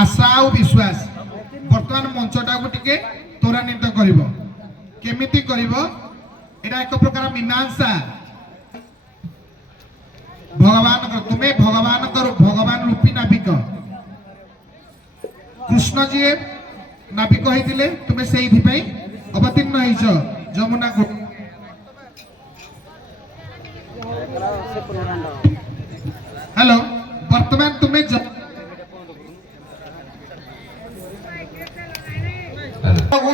आशा और विश्वास बर्तमान मंचटा को टिके त्वरान्वित करिवो केमिति करिवो एटा एक प्रकार मीमांसा भगवान तुम्हें भगवान रूपी नाविक कृष्ण जी नाविक होइतिले तुम्हें सेहि पई अवतीर्ण होइछ जमुना को हेलो वर्तमान तुम्हें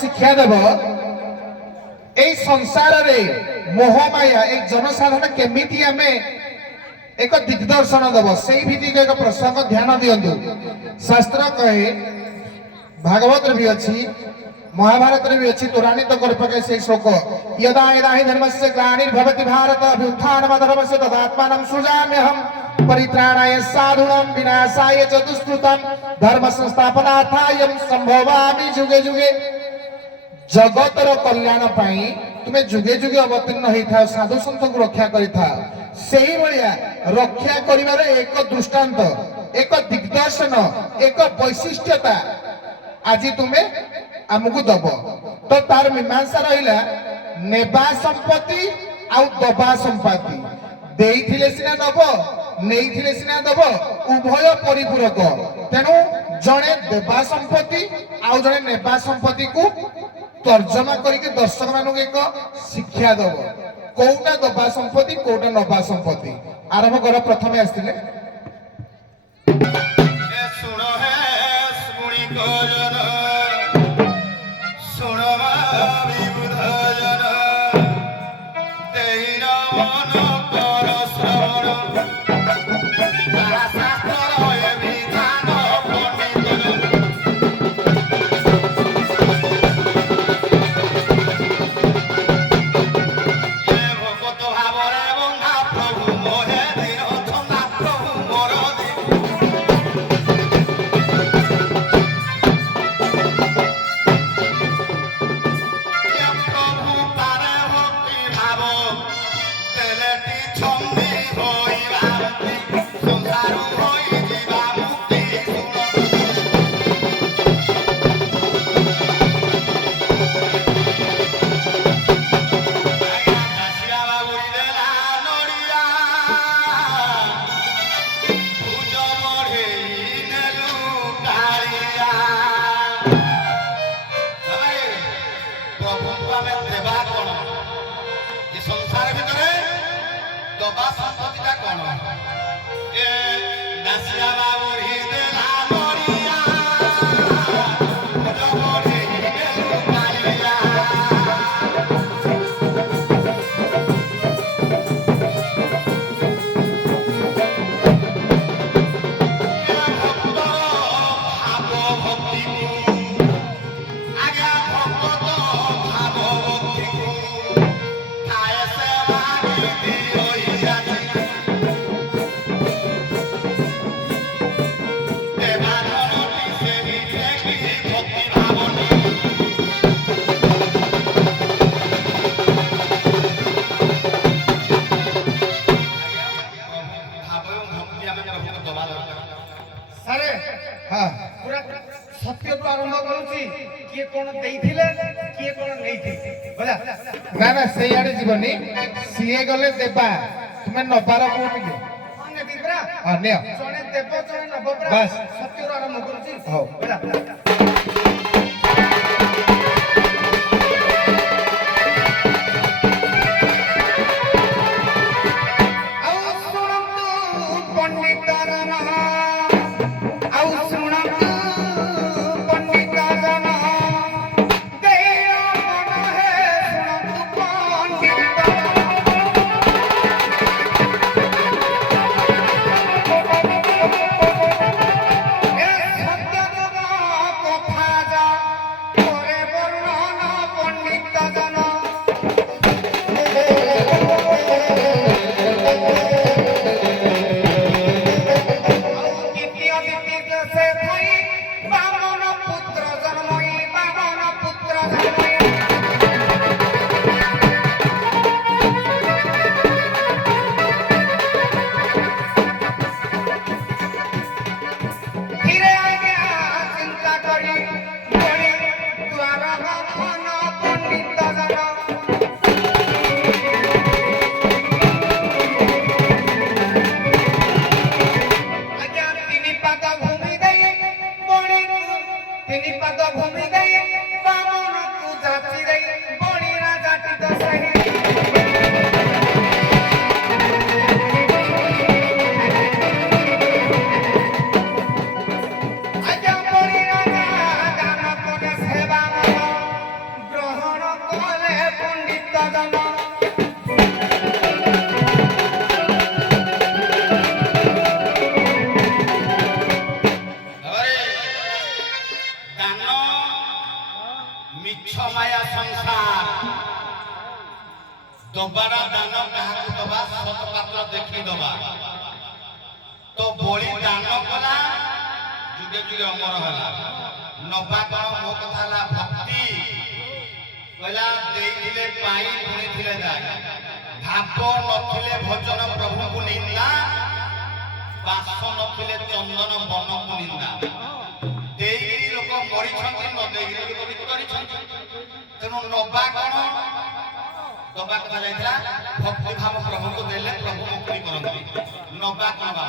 शिक्षा देव ए संसार रे मोहमाया एक जनसाधारण केमिति आमे एक दिग्दर्शन देव से भित्तिक एक प्रसंग ध्यान दियंतु शास्त्र कहे भागवत भी अच्छी महाभारत भी अच्छी त्वरान्वित कर पके से श्लोक यदा यदा हि धर्मस्य ग्लानिर्भवति भारत अभ्युत्थानमधर्मस्य तदात्मानं सृजाम्यहम् परित्राणाय साधूनां विनाशाय च दुष्कृतं धर्म संस्थापनार्थाय संभवामि जुगे जुगे जगतर कल्याण पाई तुम्हें जुगे जुगे अवतीर्ण होता साधु संत को रक्षा करिथा सेही भलिया रक्षा करिवार एक दृष्टांत एक दिग्दर्शन एक वैशिष्ट्यता आज तुम्हें आमको दब तो तार मीमांसा रहिला नेबा संपत्ति आउ दबा संपत्ति देइथिले सिना दब नेइथिले सिना दब उभय परिपूरक तेनु जणे देबा संपत्ति आउ जणे नेबा संपत्ति को तर्जमा करके दर्शक मानक एक शिक्षा दब कोउटा दबा संपत्ति कोउटा नबा संपत्ति आरंभ कर प्रथमे आस्तिले ए सुनो है सुनी को जन सुनो विबुध जन देहिन मन कर श्रवण शास्त्र ए विधान पंडित संसार भितर दबा संपत्तिटा कौन ए दासिया बाबूरी देला नरिया जबरे हिने कालिया सत्य तो आरंभ करूची किए कोन देइथिले किए कोन नेइथिले बला ना ना सेई आडे जीवनी सीए गले देबा तुमे नबार कोठी के ने बिबरा हां ने जने देब जने नबरा बस सत्य तो आरंभ करूची हो बला ତିନି ପାଦ ଭୂମି ଦେଇ ବାମନକୁ ଯାଚି ଦେଇ ବଳି ରାଜାଟି ତ ସେହି ଆଜ୍ଞା ବଳି ରାଜା ଦାନ କଲେ ସେବା ଗ୍ରହଣ କଲେ ପଣ୍ଡିତ ଜନ ଦାନ ମିଛ ମାୟା ସଂସାର ଦବାର ଦାନ କାହାକୁ ଦବା ସତ ପାତ୍ର ଦେଖି ଦବା ତ ବଳି ଦାନ କଲା ଯୁଗେ ଯୁଗେ ଅମର ହେଲା ନବା କଣ ମୋ କଥା ହେଲା ଭକ୍ତି କହିଲା ଦେଇଥିଲେ ପାଇ ପୁଣିଥିଲେ ଯାଏ ଭାବ ନଥିଲେ ଭଜନ ପ୍ରଭୁଙ୍କୁ ନିନ୍ଦା ବାସ ନଥିଲେ ଚନ୍ଦନ ବନକୁ ନିନ୍ଦା ଦେଇକିରି ଲୋକ ମରିଛନ୍ତି ନ ଦେଇକିରି ଲୋକ ବି କରିଛନ୍ତି ତେଣୁ ନବା କଣ ଦବା କଥା ଯାଇଥିଲା ଭକ୍ତି ଭାବ ପ୍ରଭୁଙ୍କୁ ଦେଲେ ପ୍ରଭୁ ମୁକ୍ତି କରନ୍ତି ନବା କଣ ବାବା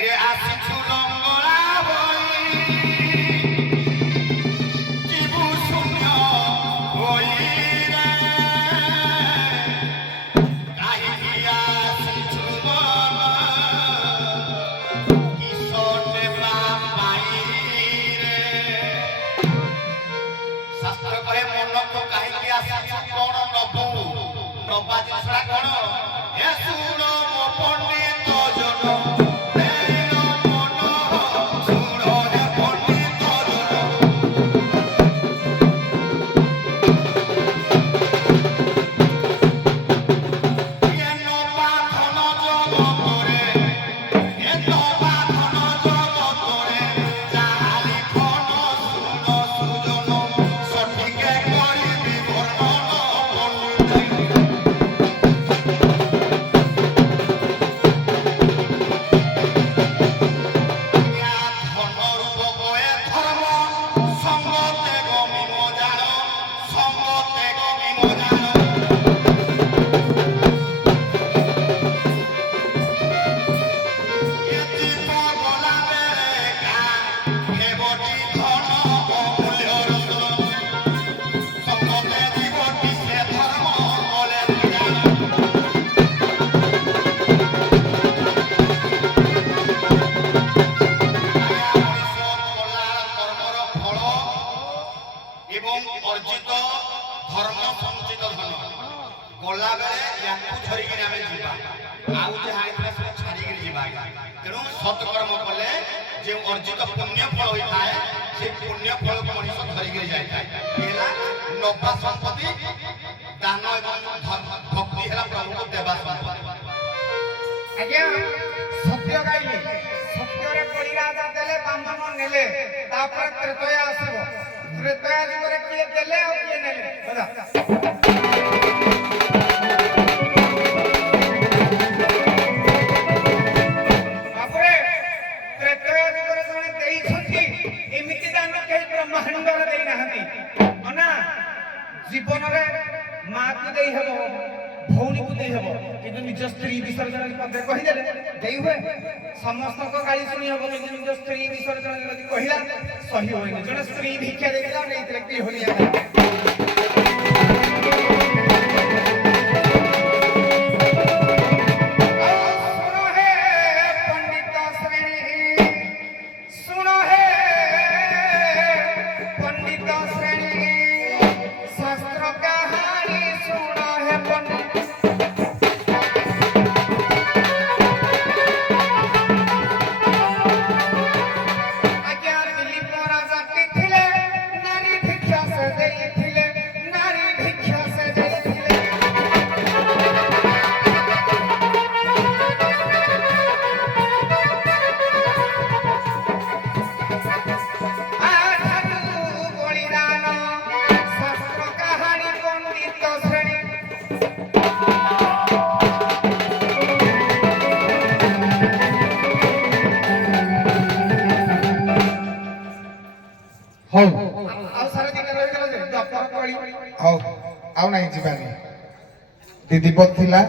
ଏ ଆସିଛୁ ଲଙ୍ଗଳା ହୋଇ ଯିବୁ ଶୂନ୍ୟ ହୋଇ ରେ କାହିଁକି ଆସିଛୁ କିଶୋର ପାଇ ଶାସ୍ତ୍ର କହେ ମନକୁ କାହିଁକି ଆସିଛୁ କଣ ନବୁ ନବା ଜିନିଷଟା କଣ ଏ ଶୁଣ ମୋ ପଣ୍ଡିତ ଜନ ତେର ମନ ଶୁଣ ହେ ପଣ୍ଡିତ ଜନ ଏ ନବା ଧନ ଜଗତରେ ଏ ନବା ଧନ ଜଗତରେ ଯାହାରି ଧନ ଶୁଣ ସୁଜନ ସଠିକେ କରିବି ବର୍ଣ୍ଣନ ପଣ୍ଡିତ এবং অর্জিত ধর্ম সঞ্চিত ধন গলা বেলে ইয়াকু ধরিকি আমি ଯିବା ଆଉ ଯାହା ହେଇଥିଲା ସବୁ ଛାଡ଼ିକି ଯିବା ତେଣୁ ସତ୍କର୍ମ କଲେ যে অর্জিত পুণ্য ফল ହୋଇଥାଏ সেই পুণ্য ফଳକୁ ମଣିଷ ଧରିକି ଯାଇଥାଏ ହେଲା ନବା ସମ୍ପତ୍ତି ଦାନ ଏବଂ ଭକ୍ତି ହେଲା ପ୍ରଭୁଙ୍କୁ ଦେବା ସମ୍ପତ୍ତି ଆଜ୍ଞା ସତ୍ୟ ଗାଇଲେ ସତ୍ୟରେ ବଳି ରାଜା ଦେଲେ ବାମନ ନେଲେ ତାପରେ ତ୍ରେତୟା ଆସିବ ତ୍ରେତୟା ଯୁଗରେ କିଏ ଦେଲେ ଆଉ କିଏ ନେଲେ ହେଲା ତାପରେ ତ୍ରେତୟା ଯୁଗରେ ଜଣେ ଦେଇଛନ୍ତି ଏମିତି ଦାନ କେହି ବ୍ରହ୍ମାଣ୍ଡରେ ଦେଇନାହାନ୍ତି ନା ଜୀବନରେ ମାକୁ ଦେଇ ହେବ ଭଉଣୀକୁ ଦେଇ ହେବ କିନ୍ତୁ ନିଜ ସ୍ତ୍ରୀ ବିଷୟରେ ଜଣେ ପଦେ କହିଦେଲେ ଦେଇ ହୁଏ ସମସ୍ତଙ୍କ ଗାଳି ଶୁଣି ହେବ କିନ୍ତୁ ନିଜ ସ୍ତ୍ରୀ ବିଷୟରେ ଜଣେ ଯଦି କହିଲା ସହି ହୁଏନି ଜଣେ ସ୍ତ୍ରୀ ଭିକ୍ଷା ଦେଇଥିଲା ନେଇଥିଲେ କି ହୋଲିଆ ହଉ ଆଉ ସାରା ଦିନ ରହିଗଲା ଯେ ଦପର କଳି ହଉ ଆଉ ନାହିଁ ଯିବାନି ଦିଦି ଥିଲା